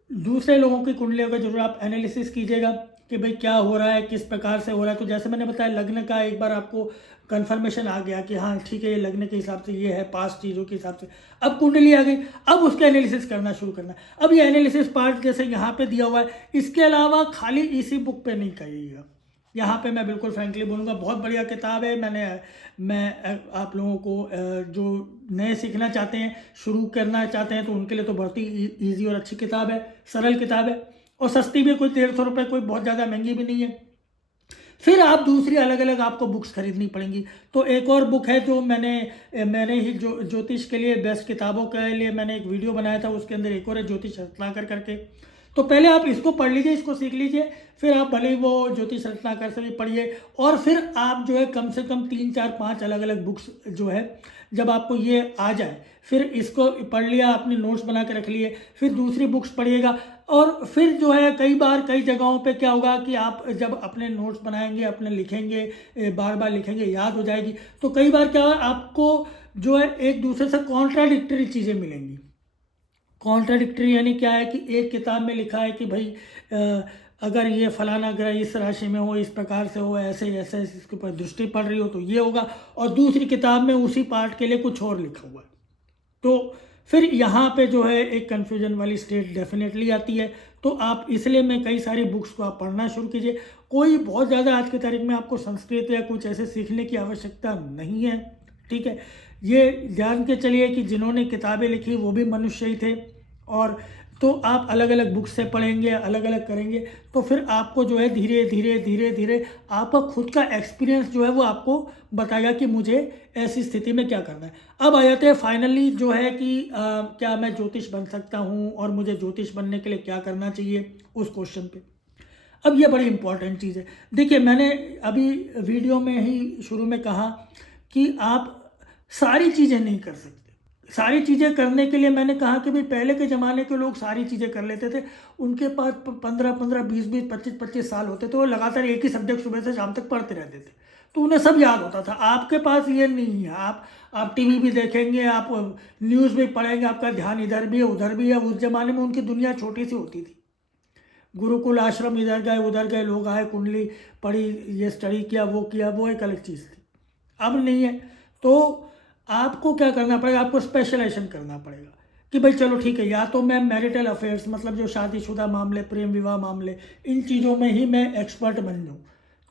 दूसरे लोगों की कुंडलियों का जरूर आप एनालिसिस कीजिएगा कि भाई क्या हो रहा है, किस प्रकार से हो रहा है। तो जैसे मैंने बताया लग्न का एक बार आपको कंफर्मेशन आ गया कि हाँ ठीक है ये लग्न के हिसाब से ये है, पास्ट चीज़ों के हिसाब से, अब कुंडली आ गई, अब उसका एनालिसिस करना शुरू करना। अब ये एनालिसिस पार्ट जैसे यहाँ पे दिया हुआ है, इसके अलावा खाली इसी बुक पे नहीं करिएगा। यहाँ पे मैं बिल्कुल फ्रैंकली बोलूँगा, बहुत बढ़िया किताब है। मैं आप लोगों को जो नए सीखना चाहते हैं, शुरू करना चाहते हैं, तो उनके लिए तो बहुत ही ईजी और अच्छी किताब है, सरल किताब है और सस्ती भी, कोई 150 रुपये, कोई बहुत ज़्यादा महंगी भी नहीं है। फिर आप दूसरी अलग अलग आपको बुक्स खरीदनी पड़ेंगी। तो एक और बुक है जो मैंने ही जो ज्योतिष के लिए बेस्ट किताबों के लिए मैंने एक वीडियो बनाया था, उसके अंदर एक और है ज्योतिष रत्नाकर करके। तो पहले आप इसको पढ़ लीजिए, इसको सीख लीजिए, फिर आप भले ही वो ज्योतिष रत्नाकर से भी पढ़िए, और फिर आप जो है कम से कम 3, 4, 5 अलग अलग बुक्स जो है, जब आपको ये आ जाए फिर इसको पढ़ लिया, अपनी नोट्स बना के रख लिए, फिर दूसरी बुक्स पढ़िएगा। और फिर जो है कई बार कई जगहों पे क्या होगा कि आप जब अपने नोट्स बनाएंगे, अपने लिखेंगे, बार बार लिखेंगे, याद हो जाएगी। तो कई बार क्या आपको जो है एक दूसरे से कॉन्ट्राडिक्टरी चीज़ें मिलेंगी। कॉन्ट्राडिक्टरी यानी क्या है कि एक किताब में लिखा है कि भाई अगर ये फलाना ग्रह इस राशि में हो, इस प्रकार से हो, ऐसे ऐसे इसके ऊपर दृष्टि पड़ रही हो तो ये होगा, और दूसरी किताब में उसी पार्ट के लिए कुछ और लिखा हुआ है। तो फिर यहाँ पे जो है एक कन्फ्यूजन वाली स्टेट डेफिनेटली आती है। तो आप इसलिए मैं कई सारी बुक्स को आप पढ़ना शुरू कीजिए। कोई बहुत ज़्यादा आज की तारीख में आपको संस्कृत या कुछ ऐसे सीखने की आवश्यकता नहीं है, ठीक है। ये जान के चलिए कि जिन्होंने किताबें लिखी वो भी मनुष्य ही थे, और तो आप अलग अलग बुक्स से पढ़ेंगे, अलग अलग करेंगे, तो फिर आपको जो है धीरे धीरे धीरे धीरे आपका खुद का एक्सपीरियंस जो है वो आपको बताएगा कि मुझे ऐसी स्थिति में क्या करना है। अब आ जाते हैं फाइनली जो है कि क्या मैं ज्योतिष बन सकता हूँ और मुझे ज्योतिष बनने के लिए क्या करना चाहिए, उस क्वेश्चन पे। अब ये बड़ी इंपॉर्टेंट चीज़ है। देखिए, मैंने अभी वीडियो में ही शुरू में कहा कि आप सारी चीज़ें नहीं कर सकते। सारी चीज़ें करने के लिए मैंने कहा कि भाई पहले के ज़माने के लोग सारी चीज़ें कर लेते थे। उनके पास 15-15, 20-20, 25-25 साल होते थे, वो लगातार एक ही सब्जेक्ट सुबह से शाम तक पढ़ते रहते थे, तो उन्हें सब याद होता था। आपके पास ये नहीं है। आप टीवी भी देखेंगे, आप न्यूज़ भी पढ़ेंगे, आपका ध्यान इधर भी है उधर भी है। उस ज़माने में उनकी दुनिया छोटी सी होती थी। गुरुकुल आश्रम, इधर गए उधर गए, लोग आए, कुंडली पढ़ी, ये स्टडी किया, वो एक अलग चीज़ थी। अब नहीं है। तो आपको क्या करना पड़ेगा, आपको स्पेशलाइजेशन करना पड़ेगा कि भाई चलो ठीक है, या तो मैं मैरिटल अफेयर्स, मतलब जो शादीशुदा मामले, प्रेम विवाह मामले, इन चीज़ों में ही मैं एक्सपर्ट बन जाऊँ।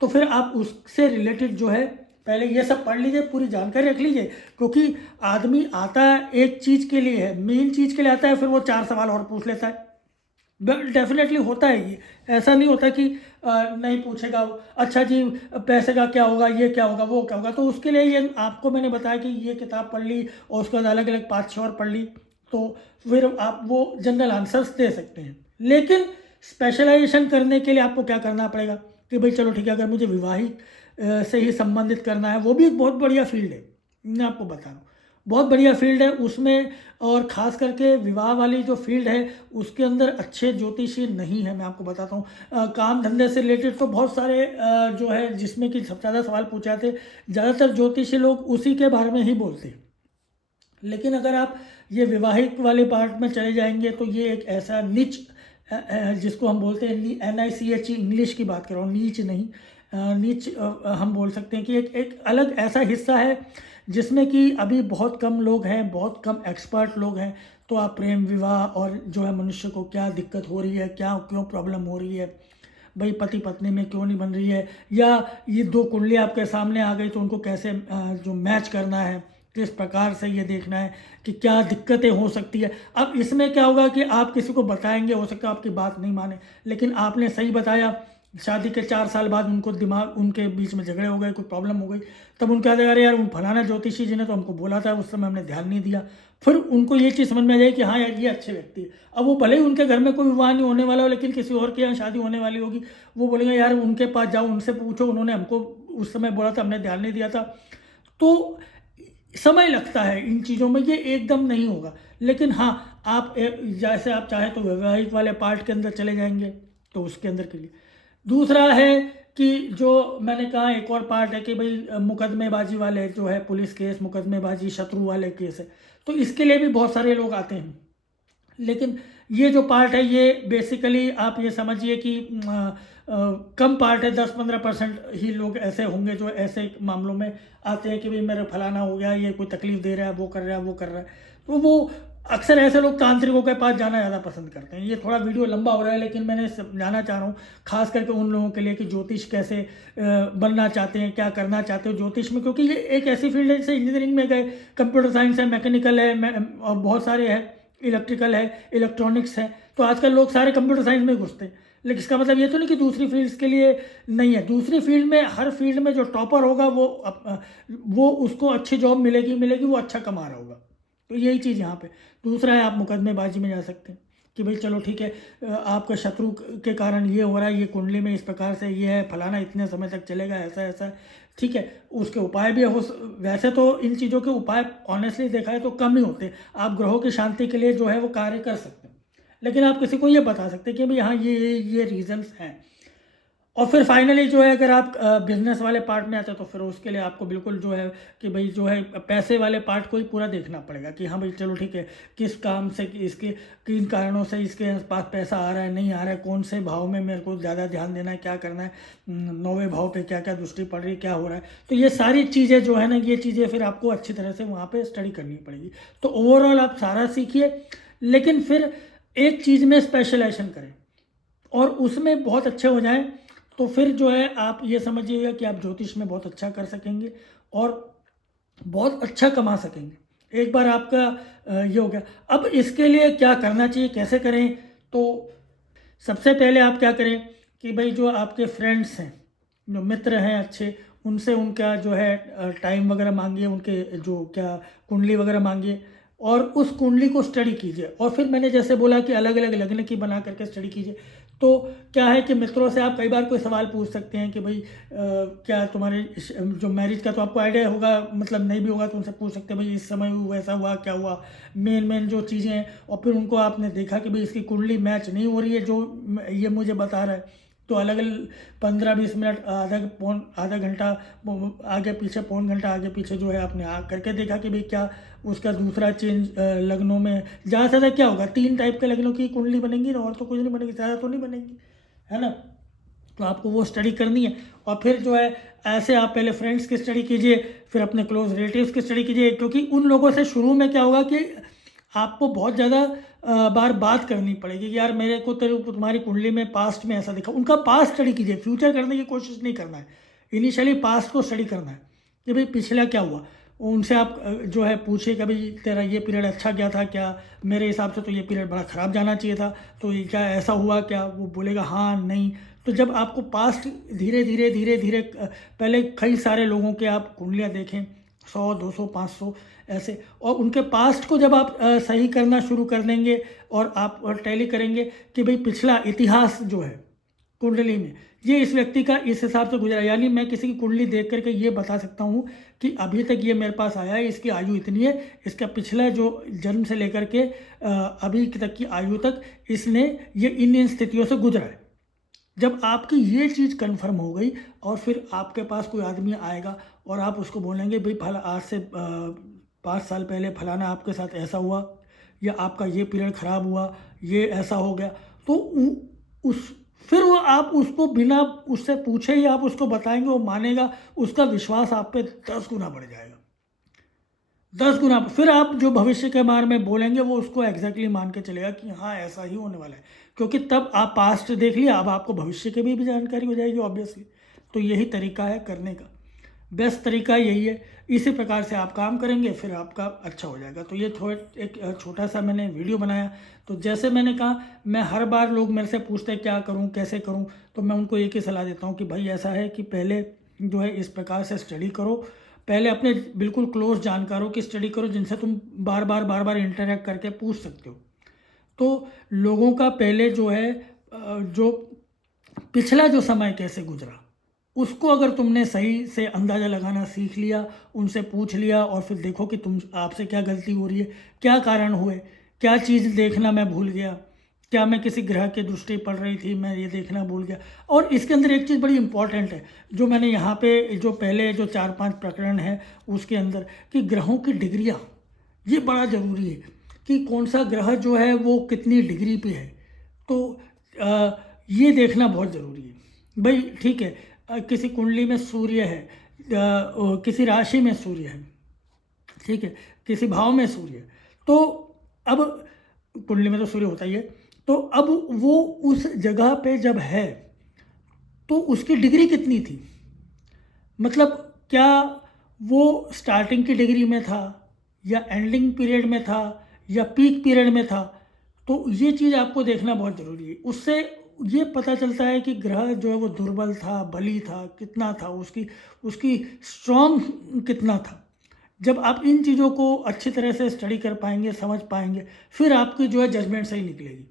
तो फिर आप उससे रिलेटेड जो है पहले ये सब पढ़ लीजिए, पूरी जानकारी रख लीजिए। क्योंकि आदमी आता है एक चीज़ के लिए है, मेन चीज़ के लिए आता है, फिर वो 4 सवाल और पूछ लेता है। डेफिनेटली होता है ये, ऐसा नहीं होता कि नहीं पूछेगा। अच्छा जी, पैसे का क्या होगा, ये क्या होगा, वो क्या होगा। तो उसके लिए ये आपको मैंने बताया कि ये किताब पढ़ ली और उसके बाद अलग अलग 5-6 और पढ़ ली, तो फिर आप वो जनरल आंसर्स दे सकते हैं। लेकिन स्पेशलाइजेशन करने के लिए आपको क्या करना पड़ेगा कि भाई चलो ठीक है, अगर मुझे विवाहिक से ही संबंधित करना है, वो भी एक बहुत बढ़िया फील्ड है, मैं आपको बता रहा हूँ, बहुत बढ़िया फील्ड है उसमें। और ख़ास करके विवाह वाली जो फील्ड है उसके अंदर अच्छे ज्योतिषी नहीं है, मैं आपको बताता हूँ। काम धंधे से रिलेटेड तो बहुत सारे जो है जिसमें कि सबसे ज़्यादा सवाल पूछे जाते, ज़्यादातर ज्योतिषी लोग उसी के बारे में ही बोलते हैं। लेकिन अगर आप ये विवाहिक वाले पार्ट में चले जाएंगे तो ये एक ऐसा नीच, जिसको हम बोलते हैं NICH, इंग्लिश की बात कर रहा हूँ, नीच नहीं, नीच हम बोल सकते हैं कि एक अलग ऐसा हिस्सा है जिसमें कि अभी बहुत कम लोग हैं, बहुत कम एक्सपर्ट लोग हैं। तो आप प्रेम विवाह और जो है मनुष्य को क्या दिक्कत हो रही है, क्या क्यों प्रॉब्लम हो रही है, भाई पति पत्नी में क्यों नहीं बन रही है, या ये 2 कुंडली आपके सामने आ गई तो उनको कैसे जो मैच करना है, किस प्रकार से ये देखना है कि क्या दिक्कतें हो सकती है। अब इसमें क्या होगा कि आप किसी को बताएंगे, हो सकता है आपकी बात नहीं माने, लेकिन आपने सही बताया, शादी के 4 साल बाद उनको दिमाग, उनके बीच में झगड़े हो गए, कोई प्रॉब्लम हो गई, तब उनका कहा अरे यार उन फलाना ज्योतिषी जी ने तो हमको बोला था, उस समय हमने ध्यान नहीं दिया। फिर उनको ये चीज़ समझ में आ जाए कि हाँ यार ये अच्छे व्यक्ति है। अब वो भले ही उनके घर में कोई विवाह नहीं होने वाला हो, लेकिन किसी और के यहाँ शादी होने वाली होगी, वो बोलेंगे यार उनके पास जाओ, उनसे पूछो, उन्होंने हमको उस समय बोला था, हमने ध्यान नहीं दिया था। तो समय लगता है इन चीज़ों में, ये एकदम नहीं होगा। लेकिन हाँ, आप जैसे आप चाहे तो वैवाहिक वाले पार्ट के अंदर चले जाएंगे तो उसके अंदर के लिए। दूसरा है कि जो मैंने कहा एक और पार्ट है कि भाई मुकदमेबाजी वाले जो है, पुलिस केस, मुकदमेबाजी, शत्रु वाले केस है, तो इसके लिए भी बहुत सारे लोग आते हैं। लेकिन ये जो पार्ट है ये बेसिकली आप ये समझिए कि कम पार्ट है, 10-15% ही लोग ऐसे होंगे जो ऐसे मामलों में आते हैं कि भाई मेरा फलाना हो गया, ये कोई तकलीफ दे रहा है, वो कर रहा है, वो कर रहा है। तो वो अक्सर ऐसे लोग तांत्रिकों के पास जाना ज़्यादा पसंद करते हैं। ये थोड़ा वीडियो लंबा हो रहा है, लेकिन मैंने समझाना चाह रहा हूँ खास करके उन लोगों के लिए कि ज्योतिष कैसे बनना चाहते हैं, क्या करना चाहते हो ज्योतिष में, क्योंकि ये एक ऐसी फील्ड है जैसे इंजीनियरिंग में गए, कंप्यूटर साइंस है, मैकेनिकल है, और बहुत सारे हैं, इलेक्ट्रिकल है, इलेक्ट्रॉनिक्स है, तो आजकल लोग सारे कंप्यूटर साइंस में घुसते हैं। लेकिन इसका मतलब ये तो नहीं कि दूसरी फील्ड्स के लिए नहीं है। दूसरी फील्ड में, हर फील्ड में जो टॉपर होगा वो उसको अच्छी जॉब मिलेगी, वो अच्छा कमा रहा होगा। तो यही चीज़ यहाँ पे। दूसरा है आप मुकदमेबाजी में जा सकते हैं कि भाई चलो ठीक है, आपका शत्रु के कारण ये हो रहा है, ये कुंडली में इस प्रकार से ये है, फलाना इतने समय तक चलेगा, ऐसा ऐसा, ठीक है, उसके उपाय भी हो। वैसे तो इन चीज़ों के उपाय ऑनेस्टली देखा है तो कम ही होते हैं। आप ग्रहों की शांति के लिए जो है वो कार्य कर सकते हैं, लेकिन आप किसी को ये बता सकते हैं कि भाई हाँ ये रीजंस हैं। और फिर फाइनली जो है अगर आप बिजनेस वाले पार्ट में आते हो तो फिर उसके लिए आपको बिल्कुल जो है कि भाई जो है पैसे वाले पार्ट को ही पूरा देखना पड़ेगा कि हाँ भाई चलो ठीक है, किस काम से इसके किन कारणों से इसके पास पैसा आ रहा है नहीं आ रहा है, कौन से भाव में मेरे को ज़्यादा ध्यान देना है, क्या करना है, 9वें भाव पे क्या क्या दृष्टि पड़ रही है, क्या हो रहा है। तो ये सारी चीज़ें जो है ना, ये चीज़ें फिर आपको अच्छी तरह से वहाँ पर स्टडी करनी पड़ेगी। तो ओवरऑल आप सारा सीखिए, लेकिन फिर एक चीज़ में स्पेशलाइजेशन करें और उसमें बहुत अच्छे हो जाएं, तो फिर जो है आप ये समझिएगा कि आप ज्योतिष में बहुत अच्छा कर सकेंगे और बहुत अच्छा कमा सकेंगे। एक बार आपका ये हो गया। अब इसके लिए क्या करना चाहिए, कैसे करें? तो सबसे पहले आप क्या करें कि भाई जो आपके फ्रेंड्स हैं, जो मित्र हैं अच्छे, उनसे उनका जो है टाइम वगैरह मांगिए, उनके जो क्या कुंडली वगैरह मांगिए और उस कुंडली को स्टडी कीजिए। और फिर मैंने जैसे बोला कि अलग अलग लग्न की बना करके स्टडी कीजिए। तो क्या है कि मित्रों से आप कई बार कोई सवाल पूछ सकते हैं कि भाई क्या तुम्हारे जो मैरिज का तो आपको आइडिया होगा, मतलब नहीं भी होगा तो उनसे पूछ सकते हैं भाई इस समय वैसा हुआ, क्या हुआ, मेन जो चीज़ें हैं। और फिर उनको आपने देखा कि भाई इसकी कुंडली मैच नहीं हो रही है जो ये मुझे बता रहा है, तो अलग अलग 15-20 मिनट, आधा घंटा आगे पीछे, पौन घंटा आगे पीछे जो है आपने आ करके देखा कि भाई क्या उसका दूसरा चेंज लग्नों में ज़्यादा से ज़्यादा क्या होगा, 3 टाइप के लग्नों की कुंडली बनेंगी और तो कुछ नहीं बनेगी, ज़्यादा तो नहीं बनेगी, है ना। तो आपको वो स्टडी करनी है। और फिर जो है ऐसे आप पहले फ्रेंड्स की स्टडी कीजिए, फिर अपने क्लोज रिलेटिव्स की स्टडी कीजिए, क्योंकि उन लोगों से शुरू में क्या होगा कि आपको बहुत ज़्यादा बार बात करनी पड़ेगी कि यार मेरे को तेरे को तुम्हारी कुंडली में पास्ट में ऐसा दिखा। उनका पास्ट स्टडी कीजिए, फ्यूचर करने की कोशिश नहीं करना है, इनिशियली पास्ट को स्टडी करना है कि भाई पिछला क्या हुआ। उनसे आप जो है पूछिए कि भाई तेरा ये पीरियड अच्छा गया था क्या, मेरे हिसाब से तो ये पीरियड बड़ा ख़राब जाना चाहिए था, तो ये क्या ऐसा हुआ क्या, वो बोलेगा हाँ नहीं। तो जब आपको पास्ट धीरे धीरे धीरे धीरे पहले कई सारे लोगों के आप कुंडलियाँ देखें, 100, 200, 500 ऐसे, और उनके पास्ट को जब आप सही करना शुरू कर देंगे और आप टैली करेंगे कि भाई पिछला इतिहास जो है कुंडली में ये इस व्यक्ति का इस हिसाब से गुजरा, यानी मैं किसी की कुंडली देख करके ये बता सकता हूँ कि अभी तक ये मेरे पास आया है, इसकी आयु इतनी है, इसका पिछला जो जन्म से लेकर के अभी तक की आयु तक इसने ये इन स्थितियों से गुजरा है। जब आपकी ये चीज़ कंफर्म हो गई और फिर आपके पास कोई आदमी आएगा और आप उसको बोलेंगे भाई फला आज से 5 साल पहले फलाना आपके साथ ऐसा हुआ, या आपका ये पीरियड ख़राब हुआ, ये ऐसा हो गया, तो उस फिर वो आप उसको बिना उससे पूछे ही आप उसको बताएंगे, वो मानेगा, उसका विश्वास आप पे 10 गुना बढ़ जाएगा, 10 गुना। फिर आप जो भविष्य के बारे में बोलेंगे वो उसको एग्जैक्टली मान के चलेगा कि हाँ ऐसा ही होने वाला है, क्योंकि तब आप पास्ट देख लिया, अब आपको भविष्य की भी जानकारी हो जाएगी ऑब्वियसली। तो यही तरीका है करने का, बेस्ट तरीका यही है। इसी प्रकार से आप काम करेंगे फिर आपका अच्छा हो जाएगा। तो ये एक छोटा सा मैंने वीडियो बनाया। तो जैसे मैंने कहा, मैं हर बार लोग मेरे से पूछते हैं क्या करूं कैसे करूं, तो मैं उनको एक ही सलाह देता हूं कि भाई ऐसा है कि पहले जो है इस प्रकार से स्टडी करो, पहले अपने बिल्कुल क्लोज जानकारों की स्टडी करो जिनसे तुम बार बार इंटरेक्ट करके पूछ सकते हो। तो लोगों का पहले जो है जो पिछला जो समय कैसे गुजरा उसको अगर तुमने सही से अंदाज़ा लगाना सीख लिया, उनसे पूछ लिया, और फिर देखो कि तुम आपसे क्या गलती हो रही है, क्या कारण हुए, क्या चीज़ देखना मैं भूल गया, क्या मैं किसी ग्रह की दृष्टि पड़ रही थी मैं ये देखना भूल गया। और इसके अंदर एक चीज़ बड़ी इंपॉर्टेंट है जो मैंने यहाँ पे जो पहले जो 4-5 प्रकरण है उसके अंदर, कि ग्रहों की डिग्रियाँ, ये बड़ा ज़रूरी है कि कौन सा ग्रह जो है वो कितनी डिग्री पे है। तो ये देखना बहुत ज़रूरी है। भाई ठीक है, किसी कुंडली में सूर्य है, किसी राशि में सूर्य है, ठीक है, किसी भाव में सूर्य है, तो अब कुंडली में तो सूर्य होता ही है, तो अब वो उस जगह पे जब है तो उसकी डिग्री कितनी थी, मतलब क्या वो स्टार्टिंग की डिग्री में था या एंडिंग पीरियड में था या पीक पीरियड में था। तो ये चीज़ आपको देखना बहुत ज़रूरी है। उससे ये पता चलता है कि ग्रह जो है वो दुर्बल था, बली था, कितना था, उसकी स्ट्रॉन्ग कितना था। जब आप इन चीज़ों को अच्छी तरह से स्टडी कर पाएंगे, समझ पाएंगे, फिर आपकी जो है जजमेंट सही निकलेगी।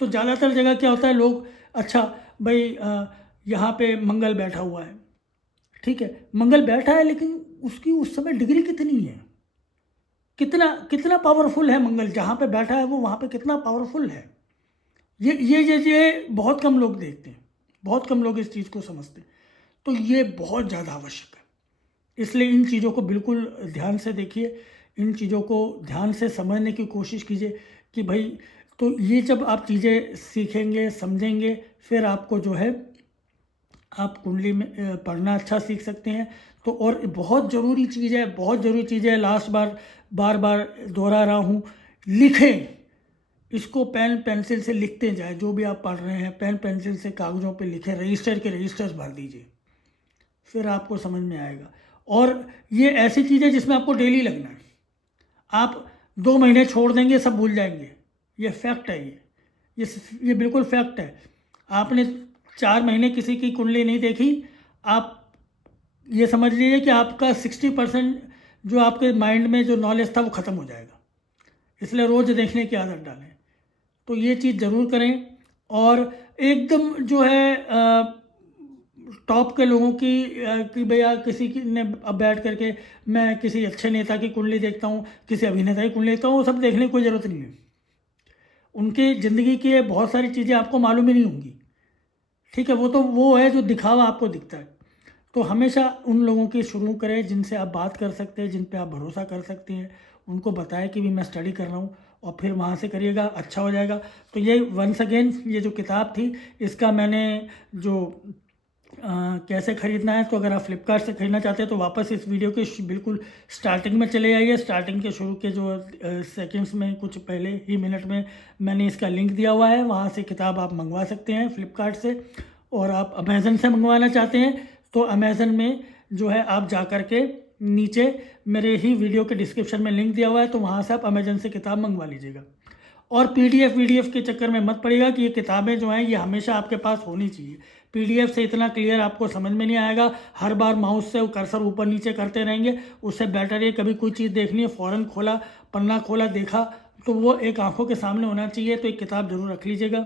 तो ज़्यादातर जगह क्या होता है, लोग अच्छा भाई यहाँ पे मंगल बैठा हुआ है, ठीक है, मंगल बैठा है, लेकिन उसकी उस समय डिग्री कितनी है, कितना पावरफुल है मंगल, जहाँ पे बैठा है वो वहाँ पे कितना पावरफुल है, ये बहुत कम लोग देखते हैं। बहुत कम लोग इस चीज़ को समझते हैं। तो ये बहुत ज़्यादा आवश्यक है, इसलिए इन चीज़ों को बिल्कुल ध्यान से देखिए, इन चीज़ों को ध्यान से समझने की कोशिश कीजिए कि भाई, तो ये जब आप चीज़ें सीखेंगे, समझेंगे, फिर आपको जो है आप कुंडली में पढ़ना अच्छा सीख सकते हैं। तो और बहुत ज़रूरी चीज़ है, बहुत ज़रूरी चीज़ है, लास्ट बार बार दोहरा रहा हूँ, लिखें। इसको पेन पेंसिल से लिखते जाए, जो भी आप पढ़ रहे हैं पेन पेंसिल से कागज़ों पे लिखें, रजिस्टर के रजिस्टर्स भर दीजिए, फिर आपको समझ में आएगा। और ये ऐसी चीज़ है जिसमें आपको डेली लगना है। आप 2 महीने छोड़ देंगे, सब भूल जाएंगे, ये फैक्ट है। ये बिल्कुल फैक्ट है। आपने 4 महीने किसी की कुंडली नहीं देखी, आप ये समझ लीजिए कि आपका 60% जो आपके माइंड में जो नॉलेज था वो ख़त्म हो जाएगा। इसलिए रोज़ देखने की आदत डालें। तो ये चीज़ ज़रूर करें। और एकदम जो है टॉप के लोगों की कि भैया किसी की ने अब बैठ करके मैं किसी अच्छे नेता की कुंडली देखता हूँ, किसी अभिनेता की कुंडली देखता हूँ, वो सब देखने की कोई ज़रूरत नहीं है। उनकी ज़िंदगी की बहुत सारी चीज़ें आपको मालूम ही नहीं होंगी, ठीक है। वो है जो दिखावा आपको दिखता है। तो हमेशा उन लोगों की शुरू करें जिनसे आप बात कर सकते हैं, जिन पे आप भरोसा कर सकते हैं। उनको बताएं कि भी मैं स्टडी कर रहा हूँ, और फिर वहाँ से करिएगा, अच्छा हो जाएगा। तो ये वंस अगेन, ये जो किताब थी इसका मैंने जो कैसे ख़रीदना है, तो अगर आप फ्लिपकार्ट से ख़रीदना चाहते हैं तो वापस इस वीडियो के बिल्कुल स्टार्टिंग में चले आइए। स्टार्टिंग के शुरू के जो सेकंड्स में, कुछ पहले ही मिनट में मैंने इसका लिंक दिया हुआ है, वहाँ से किताब आप मंगवा सकते हैं फ्लिपकार्ट से। और आप अमेज़न से मंगवाना चाहते हैं तो अमेज़न में जो है आप जा कर के नीचे मेरे ही वीडियो के डिस्क्रिप्शन में लिंक दिया हुआ है, तो वहाँ से आप अमेज़न से किताब मंगवा लीजिएगा। और पीडीएफ के चक्कर में मत पड़िएगा कि ये किताबें जो हैं ये हमेशा आपके पास होनी चाहिए। पीडीएफ से इतना क्लियर आपको समझ में नहीं आएगा, हर बार माउस से कर्सर ऊपर नीचे करते रहेंगे। उससे बेटर है कभी कोई चीज़ देखनी है, फ़ौरन खोला, पन्ना खोला, देखा, तो वो एक आंखों के सामने होना चाहिए। तो एक किताब ज़रूर रख लीजिएगा।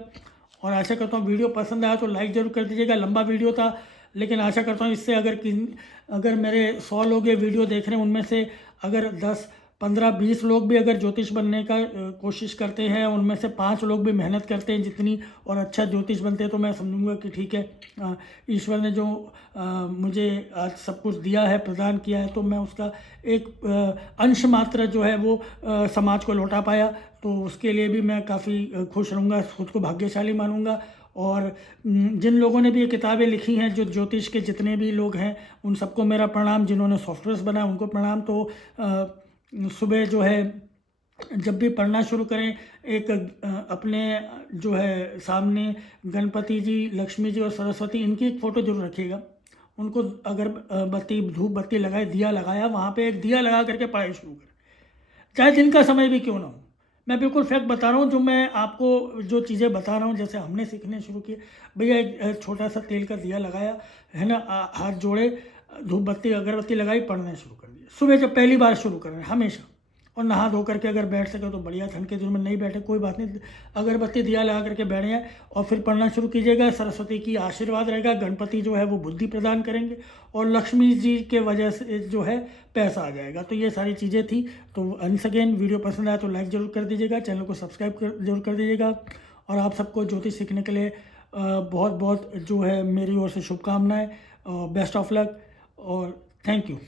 और आशा करता हूँ वीडियो पसंद आया तो लाइक ज़रूर कर दीजिएगा। लंबा वीडियो था, लेकिन आशा करता हूँ इससे अगर मेरे 100 लोग ये वीडियो देख रहे हैं, उनमें से अगर 10, 15, 20 लोग भी अगर ज्योतिष बनने का कोशिश करते हैं, उनमें से 5 लोग भी मेहनत करते हैं जितनी, और अच्छा ज्योतिष बनते हैं, तो मैं समझूंगा कि ठीक है, ईश्वर ने जो मुझे आज सब कुछ दिया है, प्रदान किया है, तो मैं उसका एक अंश मात्र जो है वो समाज को लौटा पाया। तो उसके लिए भी मैं काफ़ी खुश रहूँगा, खुद को भाग्यशाली मानूंगा। और जिन लोगों ने भी ये किताबें लिखी हैं, जो ज्योतिष के जितने भी लोग हैं, उन सबको मेरा प्रणाम। जिन्होंने सॉफ्टवेयर बनाया उनको प्रणाम। तो सुबह जो है जब भी पढ़ना शुरू करें, एक अपने जो है सामने गणपति जी, लक्ष्मी जी और सरस्वती, इनकी एक फ़ोटो जरूर रखिएगा। उनको अगर बत्ती, धूप बत्ती लगाए, दिया लगाया, वहाँ पे एक दिया लगा करके पढ़ाई शुरू करें, चाहे दिन का समय भी क्यों ना हो। मैं बिल्कुल फैक्ट बता रहा हूँ, जो मैं आपको जो चीज़ें बता रहा हूँ, जैसे हमने सीखने शुरू किए। भैया एक छोटा सा तेल का दिया लगाया है ना, हाथ जोड़े, धूप बत्ती अगरबत्ती लगाई, पढ़ना शुरू कर दिया। सुबह जब पहली बार शुरू कर रहे हैं हमेशा, और नहा धो करके अगर बैठ सके तो बढ़िया, ठंड के दिन में नहीं बैठे कोई बात नहीं, अगरबत्ती दिया लगा करके बैठ जाए और फिर पढ़ना शुरू कीजिएगा। सरस्वती की आशीर्वाद रहेगा, गणपति जो है वो बुद्धि प्रदान करेंगे, और लक्ष्मी जी के वजह से जो है पैसा आ जाएगा। तो ये सारी चीज़ें थी। तो वंस अगेन, वीडियो पसंद आया तो लाइक ज़रूर कर दीजिएगा, चैनल को सब्सक्राइब जरूर कर दीजिएगा। और आप सबको ज्योतिष सीखने के लिए बहुत बहुत जो है मेरी ओर से शुभकामनाएँ, बेस्ट ऑफ लक, और थैंक यू।